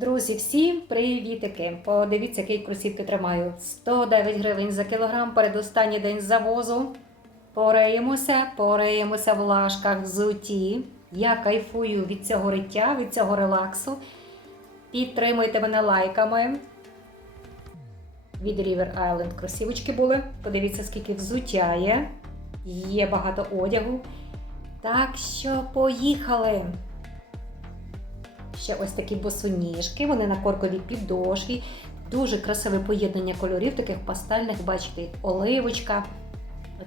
Друзі, всім привітики! Подивіться, які кросівки тримаю. 109 гривень за кілограм передостанній день завозу. Пореємося, пореємося в лашках взуті. Я кайфую від цього риття, від цього релаксу. Підтримуйте мене лайками. Від River Island кросівочки були. Подивіться, скільки взуття є. Є багато одягу. Так що поїхали! Ще ось такі босоніжки, вони на корковій підошві. Дуже красиве поєднання кольорів, таких пастельних, бачите, оливочка,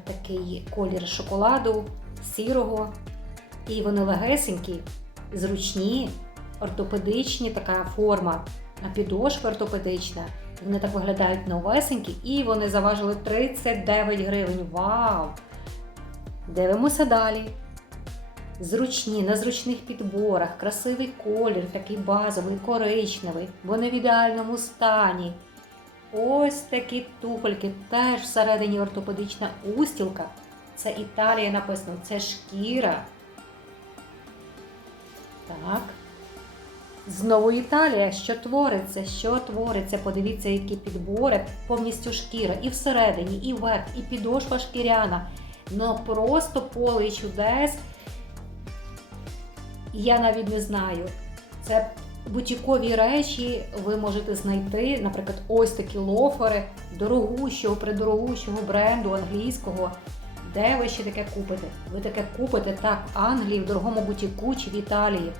такий колір шоколаду, сірого. І вони легесенькі, зручні, ортопедичні, така форма, а підошва ортопедична. Вони так виглядають новесенькі і вони заважили 39 гривень. Вау! Дивимося далі. Зручні, на зручних підборах, красивий колір, такий базовий, коричневий, вони в ідеальному стані. Ось такі туфельки, теж всередині ортопедична устілка. Це Італія написано, це шкіра. Так. Знову Італія. Що твориться? Що твориться? Подивіться, які підбори, повністю шкіра. І всередині, і верх, і підошва шкіряна. Ну просто поле чудес. Я навіть не знаю. Це бутікові речі ви можете знайти, наприклад, ось такі лофери дорогущого, придорогущого бренду англійського. Де ви ще таке купите? Ви таке купите так в Англії, в дорогому бутіку чи в Італії.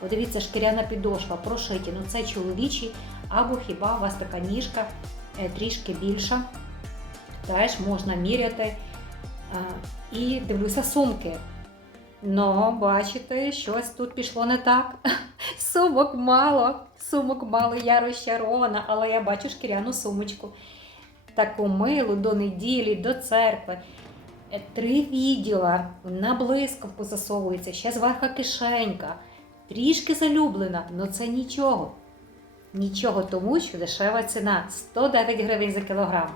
Подивіться, шкіряна підошва, прошиті. Ну це чоловічі, або хіба у вас така ніжка е, трішки більша. Теж можна міряти. Е, І дивлюся сумки. Ну, бачите, щось тут пішло не так. Сумок мало, сумок мало, я розчарована, але я бачу шкіряну сумочку. Таку милу до неділі, до церкви. Е, Три відділа на блискавку засовується, ще зверха кишенька. Трішки залюблена, але це нічого. Нічого тому, що дешева ціна 109 гривень за кілограм.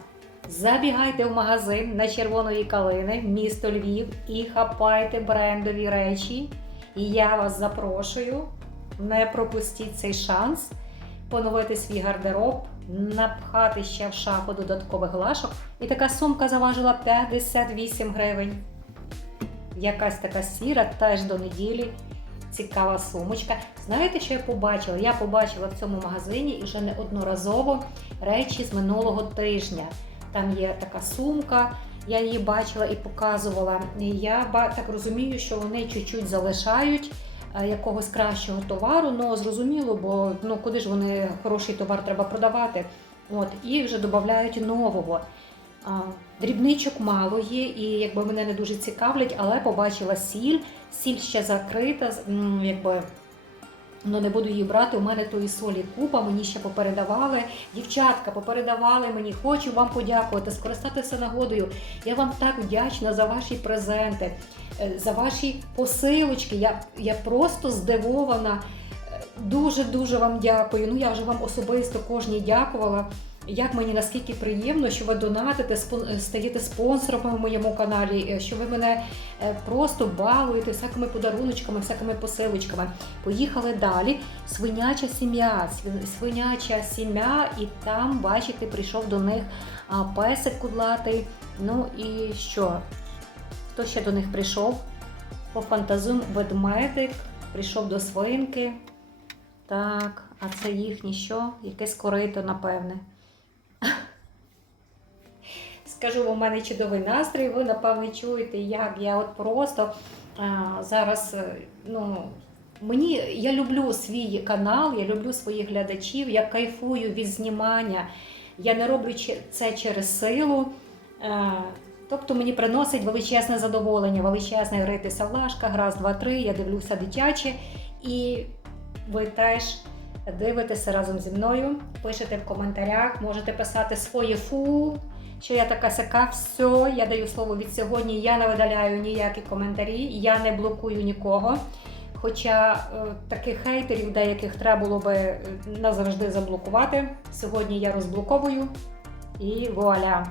Забігайте в магазин на червоної калини, місто Львів, і хапайте брендові речі. І я вас запрошую. Не пропустіть цей шанс поновити свій гардероб, напхати ще в шафу додаткових лашок. І така сумка заважила 58 гривень. Якась така сіра, теж до неділі. Цікава сумочка. Знаєте, що я побачила? Я побачила в цьому магазині і вже неодноразово речі з минулого тижня. Там є така сумка, я її бачила і показувала. Я так розумію, що вони чуть-чуть залишають е, якогось кращого товару. Ну зрозуміло, бо ну куди ж вони хороший товар треба продавати. От і вже додають нового. Дрібничок мало є, і якби мене не дуже цікавлять, але побачила сіль. Сіль ще закрита, якби ну не буду її брати. У мене тої солі купа, мені ще попередавали. Дівчатка, попередавали мені, хочу вам подякувати, скористатися нагодою. Я вам так вдячна за ваші презенти, е, за ваші посилочки. Я, я просто здивована. Е, Дуже-дуже вам дякую. Ну я вже вам особисто кожній дякувала. Як мені наскільки приємно, що ви донатите, стаєте спонсорами в моєму каналі, е, що ви мене е, просто балуєте всякими подаруночками, всякими посилочками. Поїхали далі. Свиняча сім'я, свиняча сім'я, і там, бачите, прийшов до них песик кудлатий. Ну і що? Хто ще до них прийшов? Пофантазуємо ведмедик, прийшов до свинки. Так, а це їхнє що? Якесь корито, напевне. Скажу, у мене чудовий настрій, ви напевне чуєте, як я от просто а, зараз, е, ну, мені я люблю свій канал, я люблю своїх глядачів, я кайфую від знімання. Я не роблю це через силу. Е, Тобто мені приносить величезне задоволення, величезне ритися в лашках, раз, два, три, я дивлюся дитяче. І ви теж дивитеся разом зі мною, пишете в коментарях, можете писати своє фу, що я така сяка, все, я даю слово від сьогодні, я не видаляю ніякі коментарі, я не блокую нікого. Хоча е, таких хейтерів, деяких треба було би е, назавжди заблокувати. Сьогодні я розблоковую і вуаля.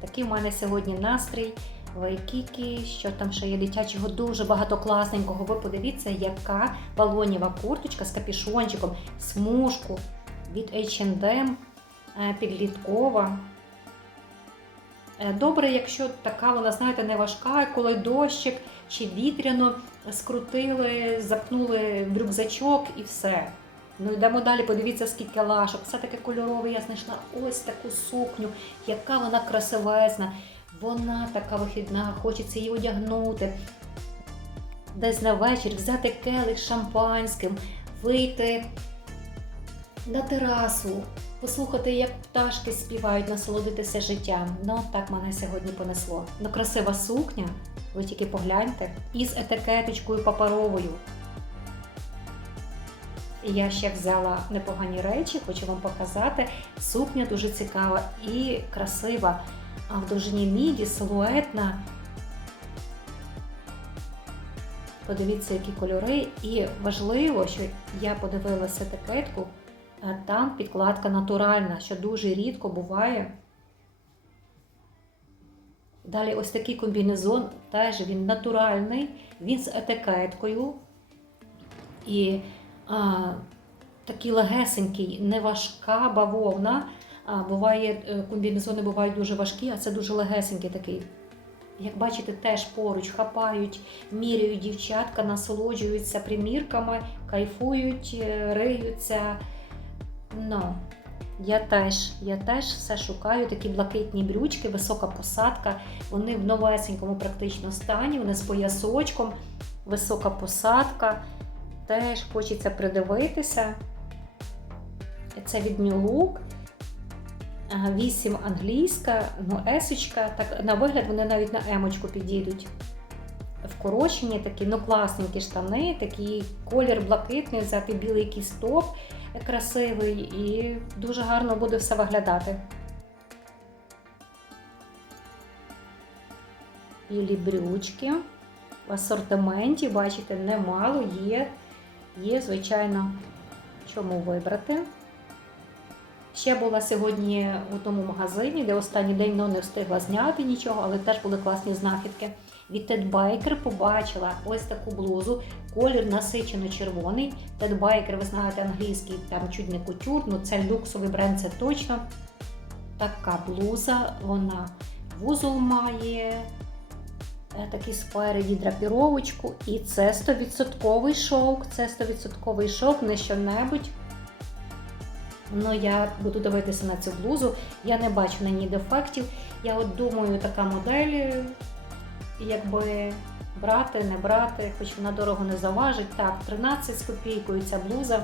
Такий в мене сьогодні настрій. Вайкікі, що там ще є дитячого, дуже багато класненького. Ви подивіться, яка балонєва курточка з капішончиком, смужку від H&M, е, підліткова. Е, Добре, якщо така вона, знаєте, не важка, коли дощик чи вітряно скрутили, запнули в рюкзачок і все. Ну йдемо далі, подивіться, скільки лашок. Все таке кольорове, я знайшла ось таку сукню, яка вона красивезна. Вона така вихідна, хочеться її одягнути. Десь на вечір взяти келих шампанським, вийти на терасу, послухати, як пташки співають, насолодитися життям. Ну, так мене сьогодні понесло. Ну, красива сукня, ви тільки погляньте, із етикеточкою паперовою. Я ще взяла непогані речі, хочу вам показати. Сукня дуже цікава і красива. А в довжині міді силуетна. Подивіться, які кольори. І важливо, що я подивилася етикетку, а там підкладка натуральна, що дуже рідко буває. Далі ось такий комбінезон, теж він натуральний, він з етикеткою. І а, такий легесенький, неважка бавовна. А, буває, е, комбінезони бувають дуже важкі, а це дуже легесенький такий. Як бачите, теж поруч хапають, міряють дівчатка, насолоджуються примірками, кайфують, е, риються. Ну, я теж, я теж все шукаю такі блакитні брючки, висока посадка. Вони в новесенькому практично стані, вони з поясочком, висока посадка. Теж хочеться придивитися. Це від New Look. 8 англійська, ну есочка. Так, на вигляд вони навіть на емочку підійдуть. Вкорочені такі, ну класненькі штани, такий колір блакитний, взяти білий топ красивий і дуже гарно буде все виглядати. Білі брючки. В асортименті, бачите, немало є. Є, звичайно, чому вибрати. Ще була сьогодні в одному магазині, де останній день ну, не встигла зняти нічого, але теж були класні знахідки. Від Ted Baker побачила ось таку блузу, колір насичено червоний. Ted Baker, ви знаєте, англійський, там чуть не кутюр, ну це люксовий бренд, це точно. Така блуза, вона вузол має, е, такий спереді драпіровочку. І це 100% шовк, це 100% шовк, не що-небудь. Ну, я буду дивитися на цю блузу, я не бачу на ній дефектів. Я от думаю, така модель, якби брати, не брати, хоч вона дорого не заважить. Так, 13 з копійкою ця блуза.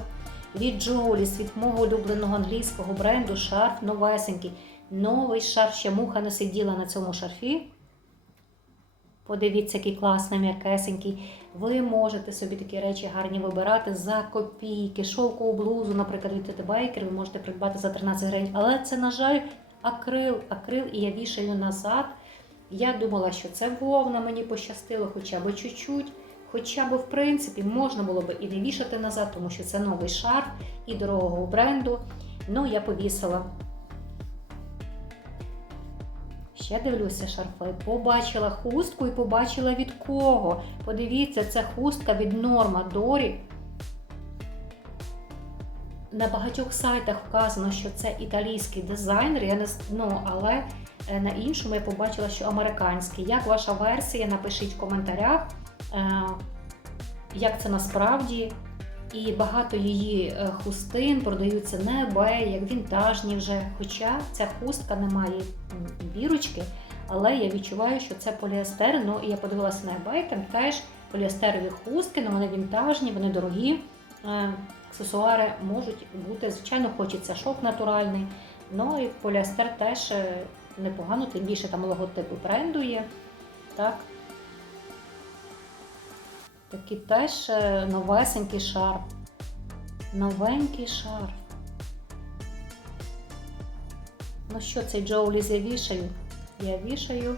Від Джоліс, від мого улюбленого англійського бренду шарф новесенький. Новий шарф, ще муха не сиділа на цьому шарфі. Подивіться, який класний, м'якесенький. Ви можете собі такі речі гарні вибирати за копійки. Шовкову блузу, наприклад, від Тете Байкер, ви можете придбати за 13 гривень. Але це, на жаль, акрил, акрил, і я вішаю назад. Я думала, що це вовна, мені пощастило хоча б чуть-чуть. Хоча б, в принципі, можна було б і не вішати назад, тому що це новий шарф і дорогого бренду. Ну, я повісила. Ще дивлюся шарфи. Побачила хустку і побачила від кого. Подивіться, це хустка від Норма Дорі. На багатьох сайтах вказано, що це італійський дизайнер, я не, ну, але е, на іншому я побачила, що американський. Як ваша версія? Напишіть в коментарях, е, як це насправді. І багато її е, хустин продаються на eBay, як вінтажні вже. Хоча ця хустка не має бірочки, але я відчуваю, що це поліестер. Ну і я подивилася на eBay, там теж поліестерові хустки, але вони вінтажні, вони дорогі. Е, Аксесуари можуть бути, звичайно, хочеться шовк натуральний. Ну і поліестер теж е, непогано, тим більше там логотипу бренду є. Так. Такий теж е, новесенький шарф. Новенький шарф. Ну що, цей Джоуліз я вішаю? Я вішаю.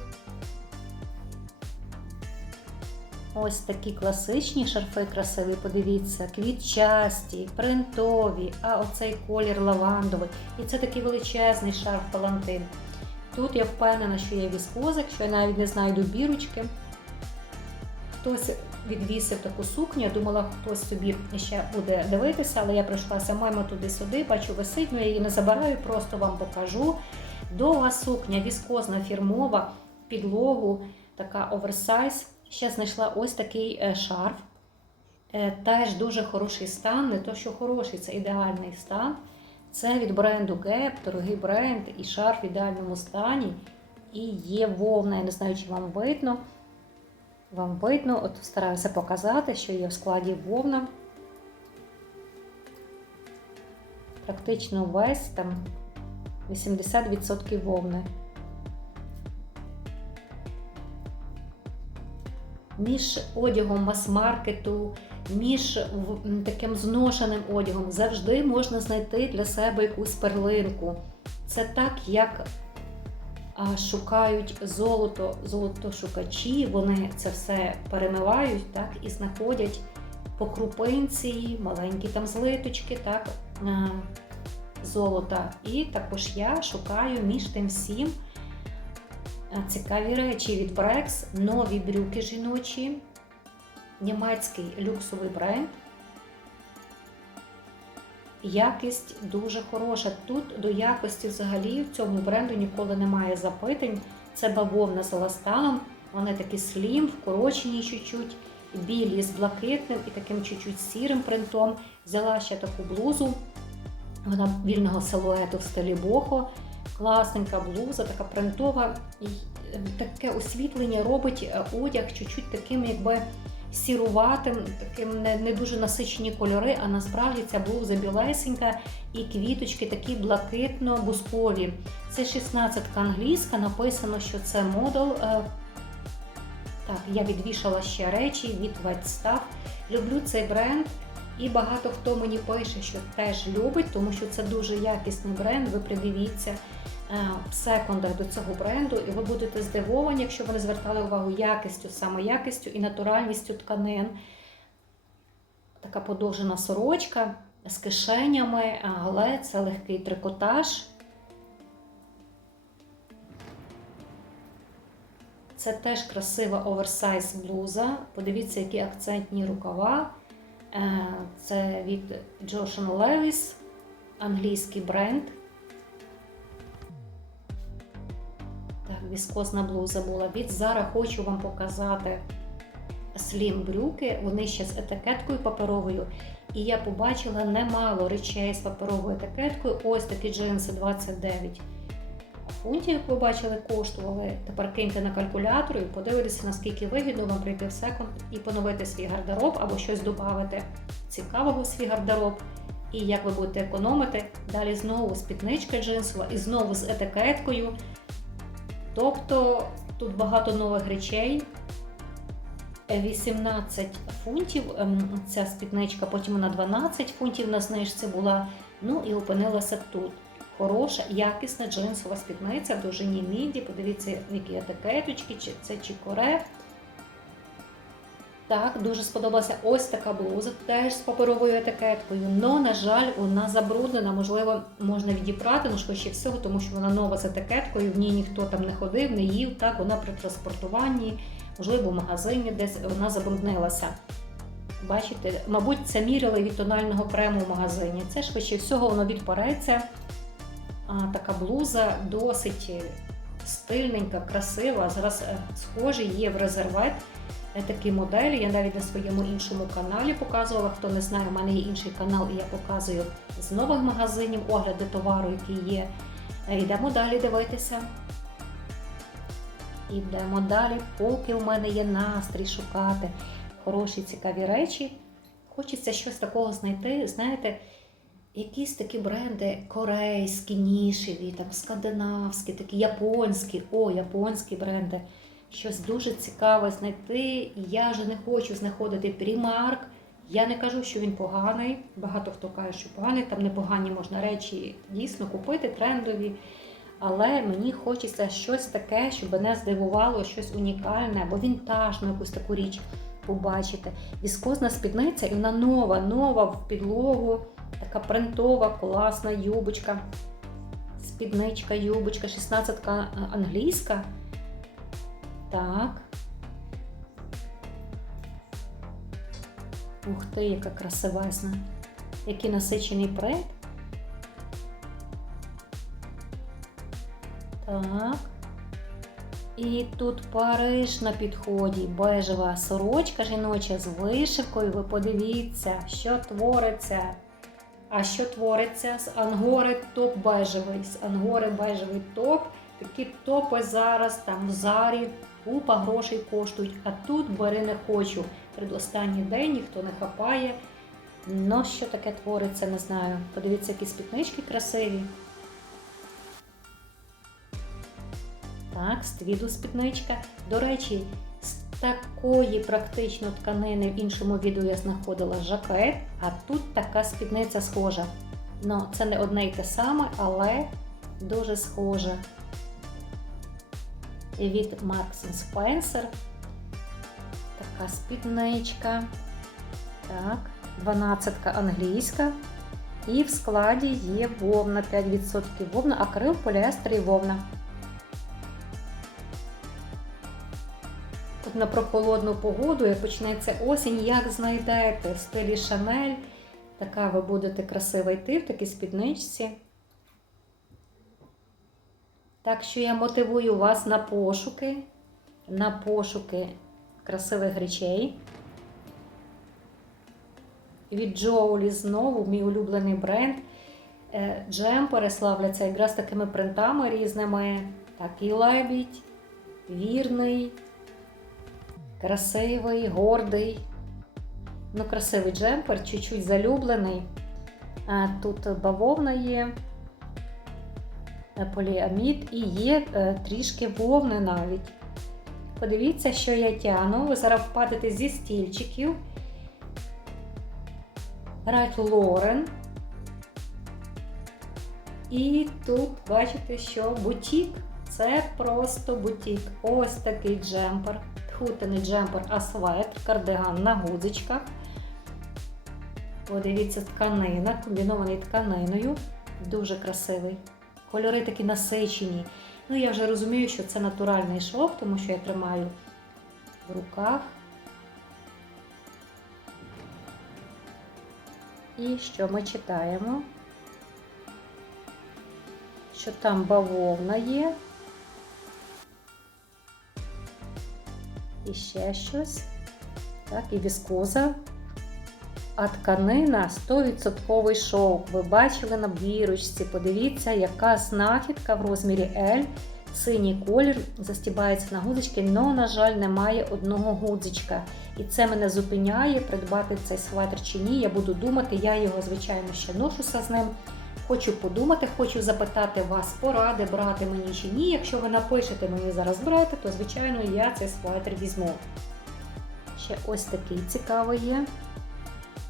Ось такі класичні шарфи красиві, подивіться, квітчасті, принтові, а оцей колір лавандовий. І це такий величезний шарф палантин. Тут я впевнена, що є віскозик, що я навіть не знайду бірочки. Хтось відвісив таку сукню, я думала, хтось собі ще буде дивитися, але я прийшла сама туди-сюди, бачу, висить, ну я її не забираю, просто вам покажу. Довга сукня, віскозна, фірмова, підлогу, така оверсайз. Ще знайшла ось такий е, шарф. Е, Теж дуже хороший стан, не то, що хороший, це ідеальний стан. Це від бренду Gap, дорогий бренд і шарф в ідеальному стані. І є вовна, я не знаю, чи вам видно. Вам видно, от стараюся показати, що є в складі вовна. Практично весь там 80% вовни. Між одягом мас-маркету, між таким зношеним одягом завжди можна знайти для себе якусь перлинку. Це так, як шукають золото, золотошукачі, вони це все перемивають так, і знаходять по крупинці, маленькі там злиточки, так, золота. І також я шукаю між тим всім цікаві речі від Brex, нові брюки жіночі, німецький люксовий бренд. Якість дуже хороша. Тут до якості взагалі в цьому бренду ніколи немає запитань. Це бавовна з еластаном. Вони такі слім, вкорочені чуть-чуть, білі з блакитним і таким чуть-чуть сірим принтом. Взяла ще таку блузу. Вона вільного силуету в стилі бохо. Класненька блуза, така принтова. Е, таке освітлення робить е, одяг чуть-чуть таким, якби сіруватим, таким не, не дуже насичені кольори, а насправді ця блуза білесенька і квіточки такі блакитно-бускові. Це 16 англійська, написано, що це модел. е, Так, я відвішала ще речі від Wet Люблю цей бренд. І багато хто мені пише, що теж любить, тому що це дуже якісний бренд. Ви придивіться в секондах до цього бренду, і ви будете здивовані, якщо ви не звертали увагу якістю, саме якістю і натуральністю тканин. Така подовжена сорочка з кишенями, але це легкий трикотаж. Це теж красива оверсайз блуза. Подивіться, які акцентні рукава. Е, Це від Joshua Lewis, англійський бренд. Віскозна блуза була. Від Zara хочу вам показати слім брюки. Вони ще з етикеткою паперовою. І я побачила немало речей з паперовою етикеткою. Ось такі джинси 29 фунтів, як ви бачили, коштували. Тепер киньте на калькулятор і подивитися, наскільки вигідно вам прийти в секонд і поновити свій гардероб або щось додати цікавого в свій гардероб. І як ви будете економити, далі знову спідничка джинсова і знову з етикеткою. Тобто тут багато нових речей. 18 фунтів ем, ця спідничка, потім вона 12 фунтів на знижці була. Ну і опинилася тут. Хороша, якісна джинсова спідниця в довжині міді. Подивіться, які етикеточки, чи це чікоре. Так, дуже сподобалася ось така блуза, теж з паперовою етикеткою. Но, на жаль, вона забруднена, можливо, можна відіпрати, ну швидше всього, тому що вона нова з етикеткою, в ній ніхто там не ходив, не їв. Так, вона при транспортуванні, можливо, в магазині десь вона забруднилася. Бачите, мабуть, це міряли від тонального крему в магазині. Це швидше всього воно відпареться. А, така блуза досить стильненька, красива. Зараз е, схожий є в резервет такі моделі. Я навіть на своєму іншому каналі показувала. Хто не знає, у мене є інший канал, і я показую з нових магазинів огляди товару, який є. Е, Йдемо далі дивитися. Ідемо далі, поки в мене є настрій шукати хороші, цікаві речі. Хочеться щось такого знайти, знаєте, якісь такі бренди корейські, нішеві, там, скандинавські, такі японські, о, японські бренди. Щось дуже цікаве знайти. Я вже не хочу знаходити Primark. Я не кажу, що він поганий. Багато хто каже, що поганий, там непогані можна речі дійсно купити, трендові. Але мені хочеться щось таке, щоб мене здивувало, щось унікальне або вінтажну якусь таку річ побачити. Віскозна спідниця, і вона нова, нова в підлогу, така принтова, класна юбочка спідничка, юбочка, 16 англійська. Так. Ух ти, яка красивезна. Який насичений принт. Так. І тут Париж на підході, бежева сорочка жіноча з вишивкою. Ви подивіться, що твориться. А що твориться з ангори топ бежевий, з ангори бежевий топ. Такі топи зараз там в зарі, купа грошей коштують. А тут бери не хочу. Передостанній день ніхто не хапає. Ну, що таке твориться, не знаю. Подивіться, які спіднички красиві. Так, з твіду спідничка. До речі, з такої практично тканини в іншому відео я знаходила жакет, а тут така спідниця схожа. Ну, це не одне й те саме, але дуже схоже. Від Marks Spencer. Така спідничка. Так, 12 англійська. І в складі є вовна 5% вовна, акрил, поліестер і вовна. От на прохолодну погоду, як почнеться осінь, як знайдете в стилі Шанель. Така ви будете красиво йти в такій спідничці. Так що я мотивую вас на пошуки, на пошуки красивих речей. Від Джоулі знову мій улюблений бренд. Е, Джемпери славляться якраз такими принтами різними. Такий лебідь, вірний, красивий, гордий. Ну, красивий джемпер, чуть-чуть залюблений. Тут бавовна є, е, поліамід і є е, трішки вовни навіть. Подивіться, що я тяну. Ви зараз впадете зі стільчиків. Ральф Лорен. І тут бачите, що бутік. Це просто бутік. Ось такий джемпер. Хутений джемпер асветр, кардиган на гудзичках. Подивіться, тканина, комбінований тканиною. Дуже красивий. Кольори такі насичені. Ну, я вже розумію, що це натуральний шов, тому що я тримаю в руках. І що ми читаємо? Що там бавовна є. І ще щось. Так, і віскоза. А тканина 100% шовк. Ви бачили на бірочці. Подивіться, яка знахідка в розмірі L. Синій колір застібається на гудзички, але, на жаль, немає одного гудзичка. І це мене зупиняє придбати цей светр чи ні. Я буду думати, я його, звичайно, ще ношуся з ним. Хочу подумати, хочу запитати вас поради, брати мені чи ні. Якщо ви напишете мені зараз брати, то звичайно я цей светр візьму. Ще ось такий цікавий є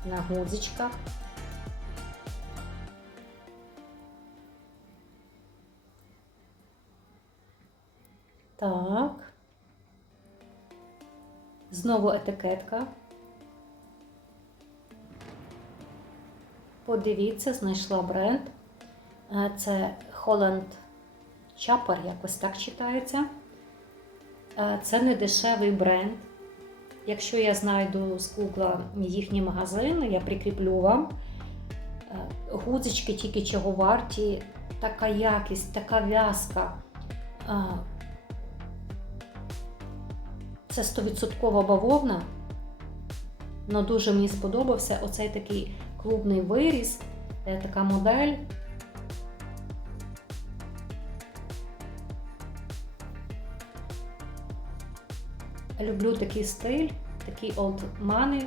на гудзичках. Так. Знову етикетка. Подивіться, знайшла бренд. Е, Це Holland Chopper, якось так читається. Е, Це не дешевий бренд. Якщо я знайду з Google їхні магазини, я прикріплю вам. Е, Гудзички тільки чого варті, така якість, така в'язка. Е, Це 100% бавовна. але дуже мені сподобався оцей такий клубний виріз, е, така модель. Люблю такий стиль, такий old money,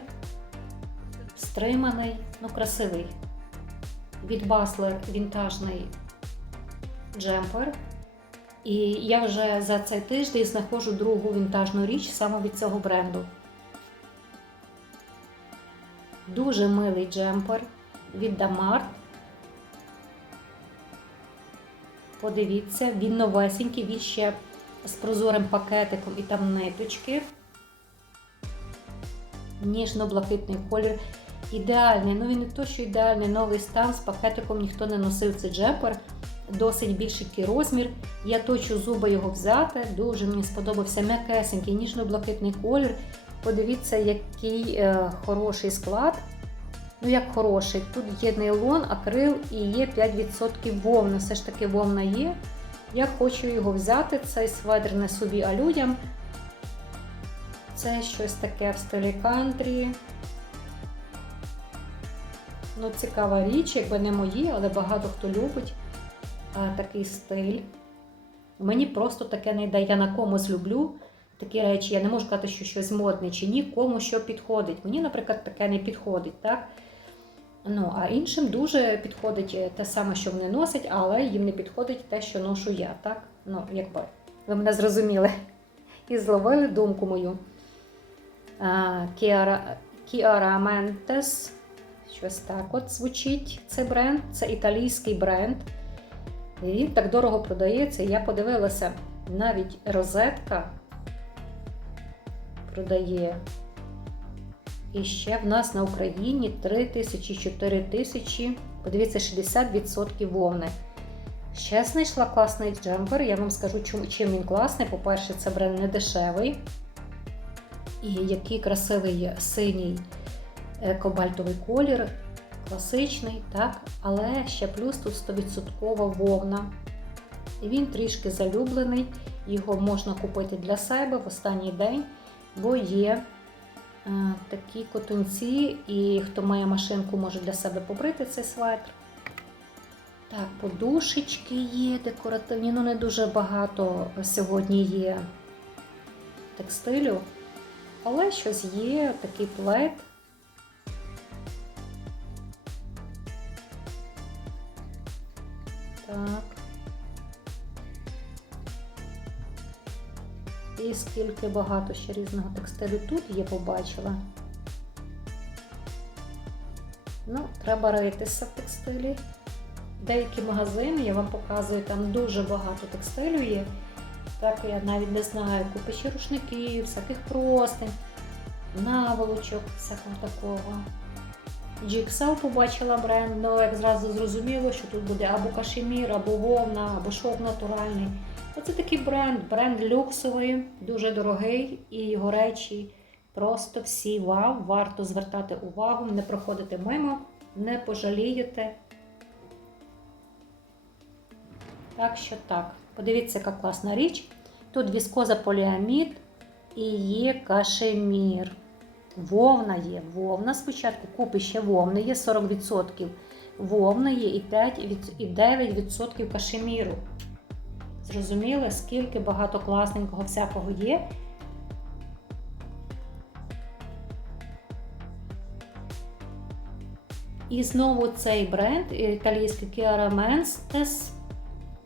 стриманий, ну красивий. Від Баслер вінтажний джемпер. І я вже за цей тиждень знаходжу другу вінтажну річ саме від цього бренду. Дуже милий джемпер від Damart. Подивіться, він новесенький, він ще з прозорим пакетиком і там ниточки. Ніжно-блакитний колір. Ідеальний, ну він не то, що ідеальний новий стан з пакетиком ніхто не носив цей джемпер. Досить більший розмір. Я точу зуби його взяти. Дуже мені сподобався м'якесенький, ніжно-блакитний колір. Подивіться, який е, хороший склад. Ну, як хороший. Тут є нейлон, акрил і є 5% вовни. Все ж таки вовна є. Я хочу його взяти. Цей сведер не собі, а людям. Це щось таке в стилі кантрі. Ну, цікава річ, якби не мої, але багато хто любить такий стиль. Мені просто таке не йде. Я на комусь люблю такі речі. Я не можу сказати, що щось модне чи ні, кому що підходить. Мені, наприклад, таке не підходить. так? Ну, а іншим дуже підходить е, те саме, що вони носять, але їм не підходить те, що ношу я. так? Ну, якби ви мене зрозуміли і зловили думку мою. Mentes. Щось так от звучить цей бренд. Це італійський бренд. І він так дорого продається. Я подивилася, навіть розетка продає. І ще в нас на Україні 3 тисячі 4 тисячі. Подивіться, 60% вовни. Ще знайшла класний джемпер. Я вам скажу, чим він класний. По-перше, це бренд не дешевий. І який красивий синій е, кобальтовий колір, класичний, так? але ще плюс тут 100% вовна. І він трішки залюблений, його можна купити для себе в останній день, бо є такі котунці, і хто має машинку, може для себе побрити цей светр. Так, подушечки є декоративні, ну не дуже багато сьогодні є текстилю. Але щось є, такий плед. Так. І скільки багато ще різного текстилю тут є, побачила. Ну, треба ритися в текстилі. Деякі магазини, я вам показую, там дуже багато текстилю є. Так, я навіть не знаю, купи ще рушників, всяких простин, наволочок, всякого такого. Jigsaw побачила бренд, ну як зразу зрозуміло, що тут буде або кашемір, або вовна, або шовк натуральний. Оце такий бренд, бренд люксовий, дуже дорогий, і його речі просто всі вау, варто звертати увагу, не проходити мимо, не пожалієте. Так що так. Подивіться, яка класна річ. Тут віскоза поліамід і є кашемір. Вовна є. Вовна спочатку, купи ще вовни є 40%. Вовна є і 5, і 9% кашеміру. Зрозуміли, скільки багато класненького всякого є. І знову цей бренд італійський Chiara Mendes.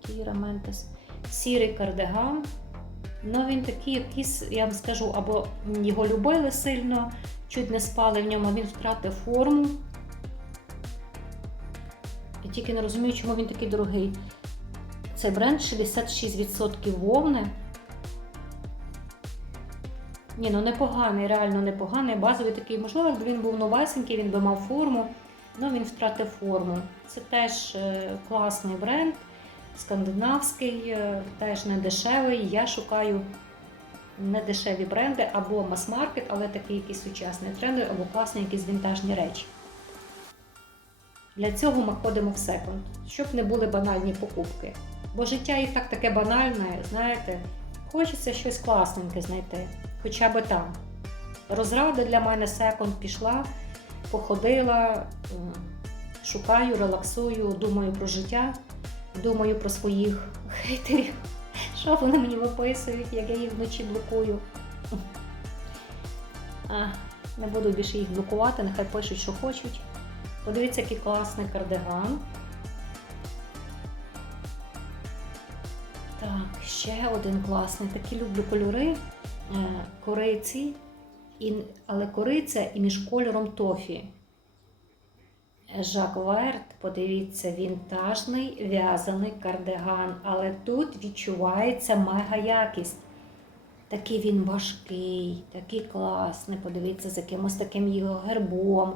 Chiara Mendes сірий кардиган. Ну, він такий якийсь, я вам скажу, або його любили сильно, чуть не спали в ньому, він втратив форму. Я тільки не розумію, чому він такий дорогий. Цей бренд 66% вовни. Ні, ну непоганий, реально непоганий. Базовий такий, можливо, якби він був новесенький, він би мав форму, але він втратив форму. Це теж е, класний бренд скандинавський, е, теж не дешевий. Я шукаю недешеві бренди або мас-маркет, але такий якийсь сучасний тренди, або класні якісь вінтажні речі. Для цього ми ходимо в секонд, щоб не були банальні покупки. Бо життя і так таке банальне, знаєте, хочеться щось класненьке знайти, хоча би там. Розрада для мене секонд пішла, походила, шукаю, релаксую, думаю про життя. Думаю про своїх хейтерів, що вони мені виписують, як я їх вночі блокую. А, Не буду більше їх блокувати, нехай пишуть, що хочуть. Подивіться, який класний кардиган. Ще один класний. Такі люблю кольори е, кориці, але кориця і між кольором тофі. Жак Верт, подивіться, вінтажний в'язаний кардиган, але тут відчувається мега якість. Такий він важкий, такий класний. Подивіться, з якимось таким його гербом.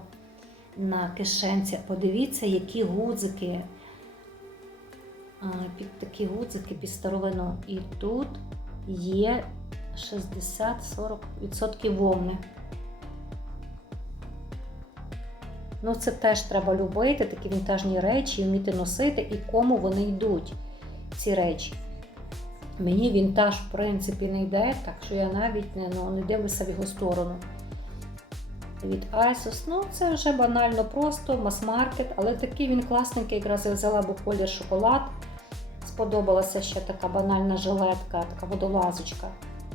на кишенці. Подивіться, які гудзики. А, Під такі гудзики під старовину. І тут є 60-40% вовни. Ну, це теж треба любити, такі вінтажні речі, вміти носити і кому вони йдуть, ці речі. Мені вінтаж, в принципі, не йде, так що я навіть не, ну, не дивлюся в його сторону. Від Isus, ну це вже банально просто, мас-маркет, але такий він класненький, якраз я взяла бо колір шоколад. Сподобалася ще така банальна жилетка, така водолазочка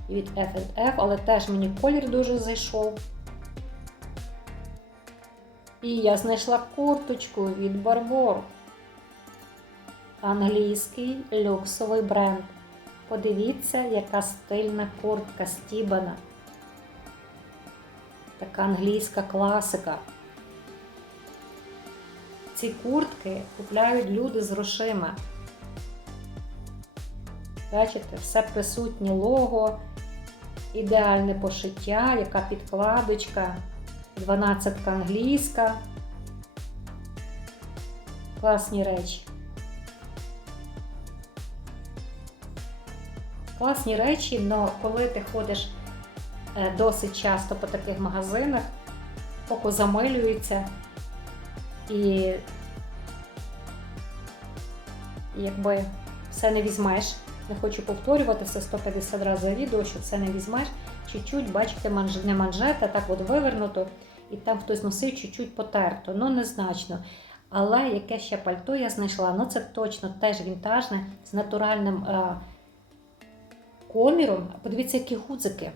від F&F, але теж мені колір дуже зайшов. І я знайшла курточку від Barbour. Англійський люксовий бренд. Подивіться, яка стильна куртка стібана. Така англійська класика. Ці куртки купляють люди з грошима. Бачите, все присутнє лого, ідеальне пошиття, яка підкладочка, 12 англійська. Класні речі. Класні речі, але коли ти ходиш е, досить часто по таких магазинах, око замилюється і якби все не візьмеш. Не хочу повторюватися 150 разів відео, що це не візьмеш. Чуть-чуть, бачите, манж... не манжета, так от вивернуто, і там хтось носив чуть-чуть потерто, ну незначно. Але яке ще пальто я знайшла, ну це точно теж вінтажне з натуральним е, коміром. Подивіться, які гудзики.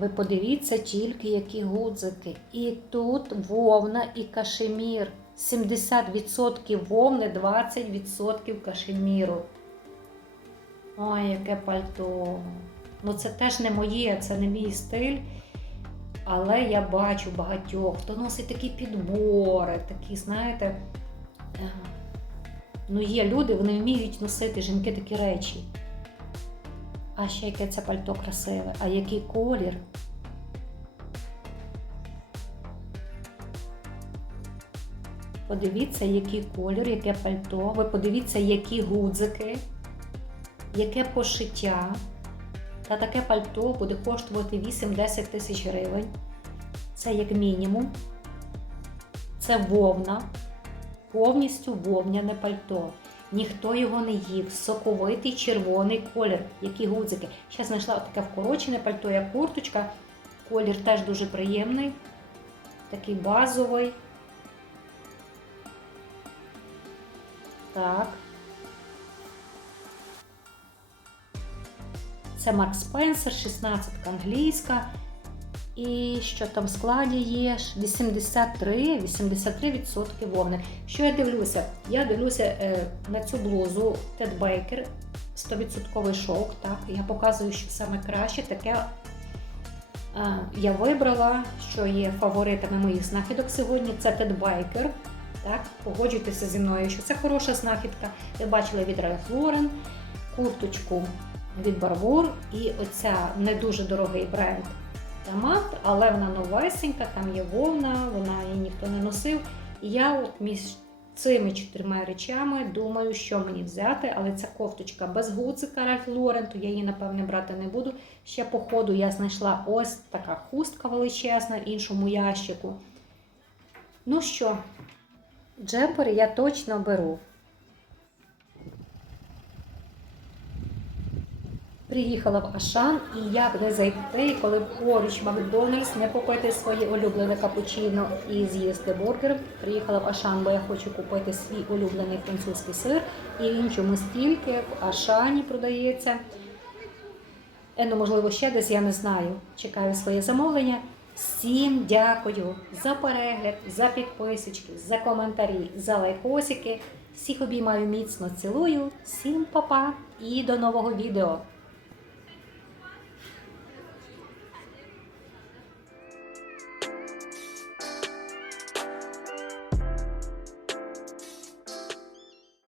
Ви подивіться тільки, які гудзики. І тут вовна і кашемір. 70% вовни, 20% кашеміру. Ой, яке пальто. Ну це теж не моє, це не мій стиль. Але я бачу багатьох, хто носить такі підбори, такі, знаєте, е, ну є люди, вони вміють носити жінки такі речі. А ще яке це пальто красиве, а який колір. Подивіться, який колір, яке пальто. Ви подивіться, які гудзики, яке пошиття. Та таке пальто буде коштувати 8-10 тисяч гривень. Це як мінімум. Це вовна, повністю вовняне пальто. Ніхто його не їв. Соковитий червоний колір, які гудзики. Ще знайшла таке вкорочене пальто, як курточка. Колір теж дуже приємний, такий базовий. Так. Це Марк Спенсер, 16 англійська. І що там в складі є? 83, 83% вовни. Що я дивлюся? Я дивлюся е, на цю блузу Тед Бейкер, 100% шовк. Так? Я показую, що саме краще таке е, я вибрала, що є фаворитами моїх знахідок сьогодні. Це Тед Бейкер. Так? Погоджуйтеся зі мною, що це хороша знахідка. Ви бачили від Ralph Lauren, курточку від Barbour і оця не дуже дорогий бренд Тамат, але вона новесенька, там є вовна, вона її ніхто не носив. І я от між цими чотирма речами думаю, що мені взяти, але ця кофточка без гуцика Ralph Lauren, то я її, напевне, брати не буду. Ще по ходу я знайшла ось така хустка величезна в іншому ящику. Ну що, джемпери я точно беру. Приїхала в Ашан і як не зайти, коли поруч Макдональдс не купити своє улюблене капучино і з'їсти бургер. Приїхала в Ашан, бо я хочу купити свій улюблений французький сир. І він чомусь тільки в Ашані продається. Е, ну, можливо, ще десь я не знаю. Чекаю своє замовлення. Всім дякую за перегляд, за підписочки, за коментарі, за лайкосики. Всіх обіймаю міцно, цілую, всім па-па і до нового відео!